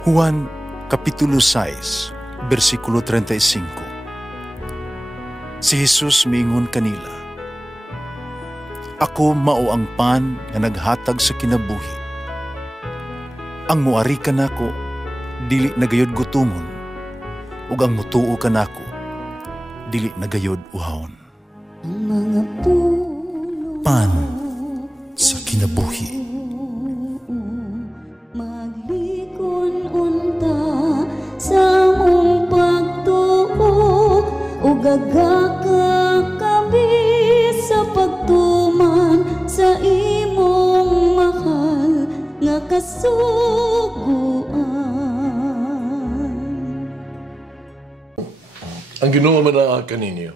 Juan Kapitulo 6, versikulo 35. Si Jesus miingon kanila, "Ako mao ang pan nga naghatag sa kinabuhi. Ang muari kanako dili nagayod gutomon, ug ang mutuo kanako dili nagayod uhawon." Pan sa kinabuhi. Gagakakabi sa pagtuman sa imong mahal nga kasuguan. Ang Ginoo manaa kaninyo.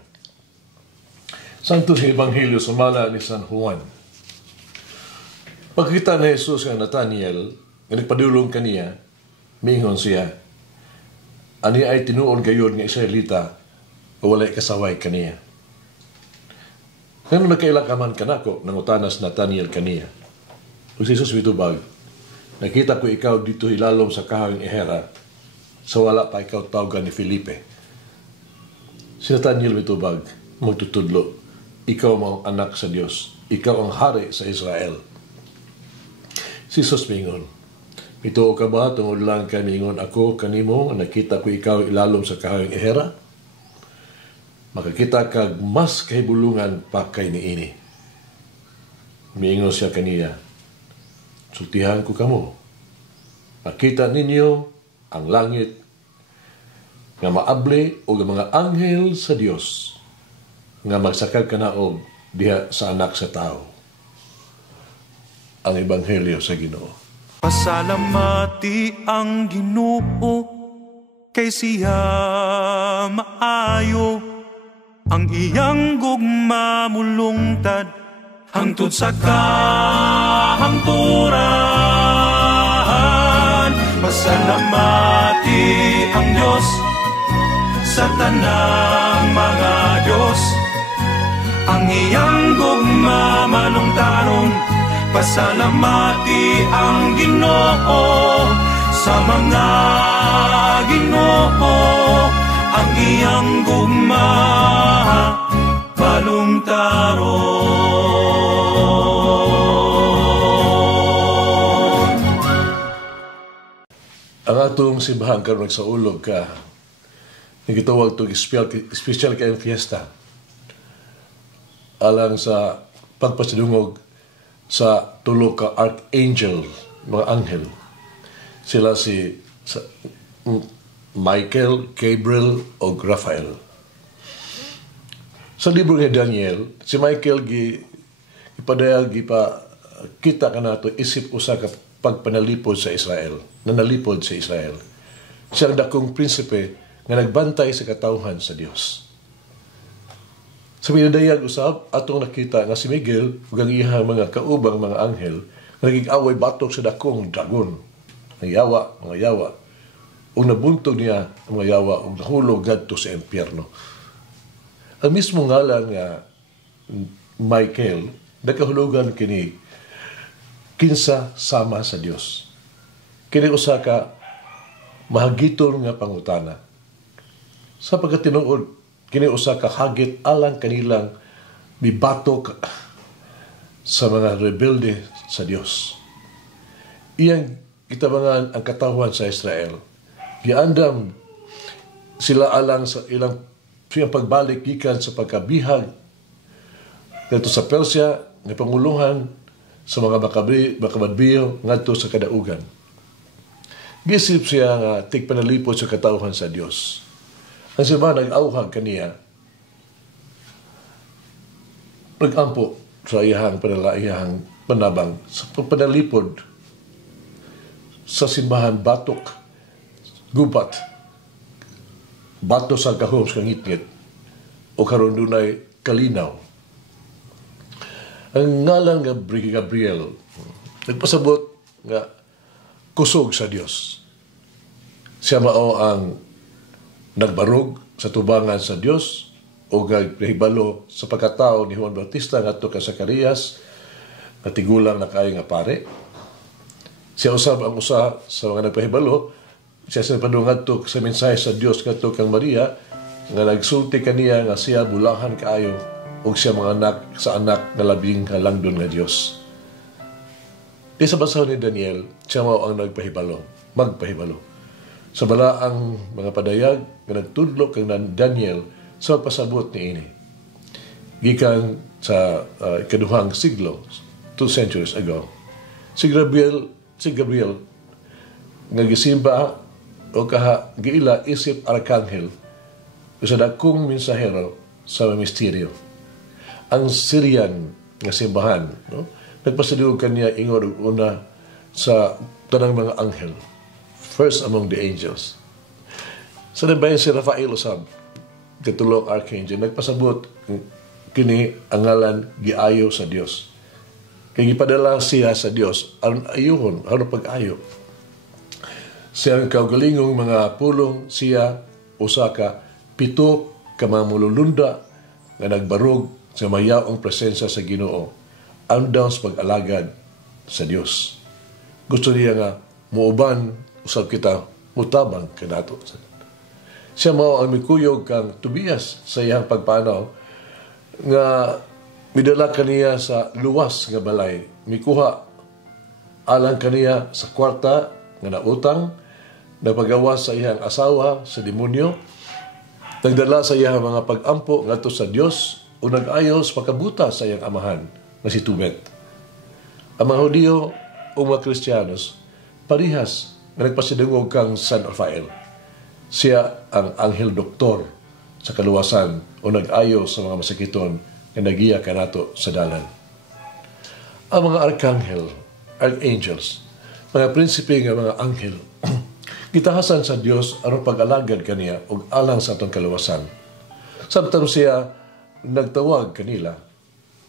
Santo sa Ebanghelyo sumala ni San Juan. Pagkita ni Jesus nga Nathaniel, nga nagpadulong kaniya, mingon siya, ani ay tinuod gayod nga Israelita, o walay kasaway kaniya. Ngano nagkaila ka man kanako, nangutanas Nathaniel kaniya. O si Jesus mitubag, nakita ko ikaw dito ilalom sa kahawing ihera, sa wala pa ikaw tawgan ni Felipe. Si Nathaniel mitubag, magtutudlo, ikaw ang anak sa Diyos, ikaw ang hari sa Israel. Si Jesus mingon, mituo ka ba tungod lang kay mingon ako kanimo, nakita ko ikaw ilalom sa kahawing ihera? Makakita kag mas kahibulungan pa kay niini. Miingon siya kaniya, sultihan ko kamo. Makita ninyo ang langit nga maabli o mga anghel sa Dios nga magsakag kanaog diha sa anak sa tao. Ang Ebanghelyo sa Ginoo. Pasalamati ang Ginoo kay siya maayo. Ang iyang gugma mulungtad hangtod sa kahangturan. Pasalamati ang Diyos sa tanang mga Diyos. Ang iyang gugma malungtaron. Pasalamati ang Ginoo sa mga Ginoo. Ang iyang gugma balungtaron. Ang atong simbahan karon nagsaulog ka, nagitawag ito special kayong fiesta alang sa pagpasidungog sa tulo ka archangel, mga anghel. Sila si Michael, Gabriel, o Raphael. Sa libro ni Daniel, si Michael ipadayag kita ka nato isip usa ka pagpanalipod sa Israel, nanalipod sa Israel. Siya ang dakong prinsipe nga nagbantay sa katawhan sa Dios. Sa pinadayag usab atong nakita nga si Miguel ug ang iyang mga kaubang mga anghel naging away batok sa dakong dragon. Mga yawa. O nabuntog niya ang mga yawa o nahulog gadto sa impyerno. Ang mismo ngalan nga Michael, nagkahulugan kini kinsa sama sa Dios. Kini usa ka mahagiton nga pangutana. Sa pagkatinuod, kini usa ka hagit alang kanilang mibatok sa mga rebelde sa Dios. Iyang kitabangan ang katawhan sa Israel. Giandam sila alang sa ilang pagbalik gikan sa pagkabihag ngadto sa Persia nga panguluhan sa mga makabadbiyo ngadto sa kadaugan. Gisip siya nga tigpanalipod sa katawhan sa Dios. Ang siya nag-auhag kaniya, nag-ampo sa iyahang panabang sa pagpanalipod sa simbahan batok gubat, bato sa kahom sa ngitngit, o karon dunay kalinaw. Ang ngalan nga Gabriel, nagpasabot nga kusog sa Dios. Siya mao ang nagbarog sa tubangan sa Dios o nagpahibalo sa pagkatao ni Juan Bautista ngadto ka Zacarias na tigulang na kay nga pare. Siya usab ang usa sa mga nagpahibalo siya sa padungat to sa mensahe sa Dios kadto kang Maria nga nagsulti kaniya nga siya bulahan kaayo ug siya mga anak sa anak nga labing halangdon nga Dios. Di sa basahon ni Daniel, siya mao ang magpahibalo. Sa bala ang mga padayag nga nagtudlo kang Daniel sa pasabot ni ini. Gikan sa ikaduhang siglo, 2 centuries ago. Si Gabriel nga gisimba o giila isip arkanghel sa dakong mensahero sa misteryo. Ang Syrian nga simbahan, no? Nagpasidugog kaniya ingod una sa tanang mga anghel, first among the angels. Sa nabayan si Rafael usab, katulong archangel, nagpasabot kini ang ngalan giayo sa Dios. Kaya gipadala siya sa Dios aron ayuhon, aron pag-ayo. Siya ang kaugalingong mga pulong siya usa ka 7 ka mamululunda nga nagbarog sa mayaong presensya sa Ginoo andaw sa pag-alagad sa Dios. Gusto niya nga muuban usab kita mutabang kanato. Siya mao ang mikuyog kang Tobias sa iyang pagpanaw nga midala kaniya sa luwas nga balay, mikuha alang kaniya sa kwarta nga nautang, napagawas sa iyang asawa sa demonyo, nagdala sa iyang mga pag-ampo ngadto sa Dios o nag-ayos pagkabuta sa iyang amahan na si Tubet. Ang mga Hudiyo o mga Kristiyanos parihas nga nagpasidungog kang San Rafael. Siya ang anghel doktor sa kaluwasan o nag-ayos sa mga masakiton na nagiya kanato sa dalan. Ang mga archangels, mga prinsipe nga mga anghel, gitahasan sa Dios aron pag-alagad kaniya og alang sa atong kaluwasan. Samtang siya nagtawag kanila,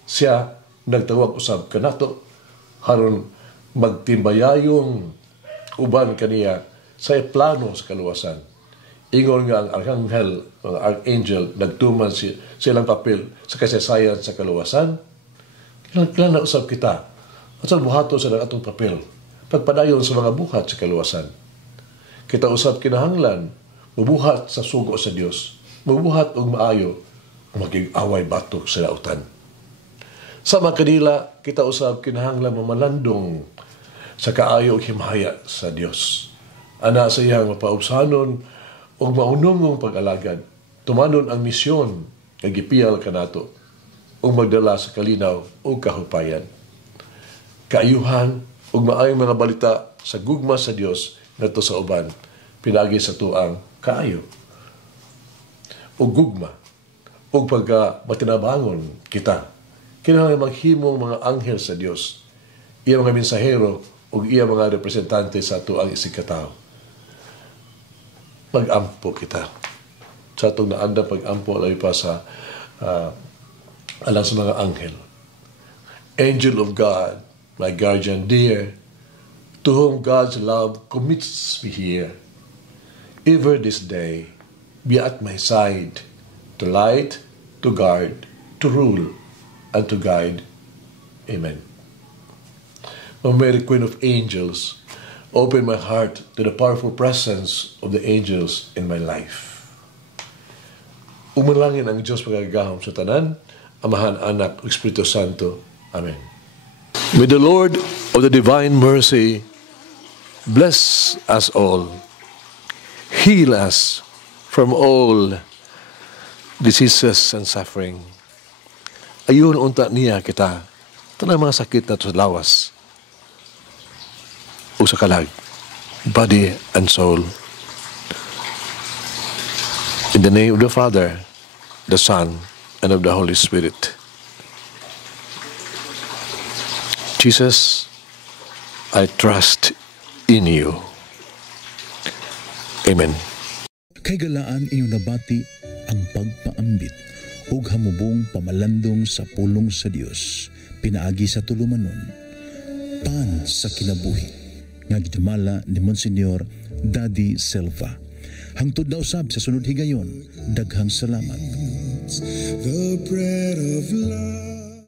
siya nagtawag usab kanato aron magtimbayayong uban kaniya sa plano sa kaluwasan. Ingon nga ang archangel, nagtuman silang papel sa kasaysayan sa kaluwasan. Kailangan na usab kita. At sa buhato sa atong papel, pagpadayon sa mga buhat sa kaluwasan. Kita usab kinahanglan, mabuhat sa sugo sa Dios, mabuhat og maayo, maging-away batok sa lautan. Sama kanila, kita usab kinahanglan mamalandong sa kaayo ug himaya sa Dios. Ana sa iyang mapaubsanon o maunungong pag-alagad, tumanon ang misyon nga gipiyal kanato o magdala sa kalinaw o kahupayan. Kaayuhan o maayong mga balita sa gugma sa Dios ngadto sa uban, pinagi sa tuang kaayo. O gugma, o pagka-matinabangon kita, kinahanglan maghimong mga anghel sa Dios, iya mga mensahero o iya mga representante sa tuang isikataw. Pag-ampo kita. Sa itong naanda pag-ampo alay pa sa alang sa mga anghel. Angel of God, my guardian dear, to whom God's love commits me here, ever this day, be at my side, to light, to guard, to rule, and to guide. Amen. O Mary, Queen of Angels, open my heart to the powerful presence of the angels in my life. Umalangin ang Diyos pagagahom sa tanan, Amahan, Anak, Espiritu Santo. Amen. May the Lord of the divine mercy bless us all, heal us from all diseases and suffering. Ayun unta niya kita, tanang mga sakit na sa lawas, o sa kalag, body and soul. In the name of the Father, the Son, and of the Holy Spirit. Jesus, I trust in you. Amen. Kay galaan inyong nabati ang pagpaambit ug hamubong pamalandong sa pulong sa Dios, pinaagi sa tulumanon, pan sa kinabuhi, nga gidamala ni Monsignor Daddy Silva. Hangtod na usab sa sunod higayon, daghang salamat. The bread of life.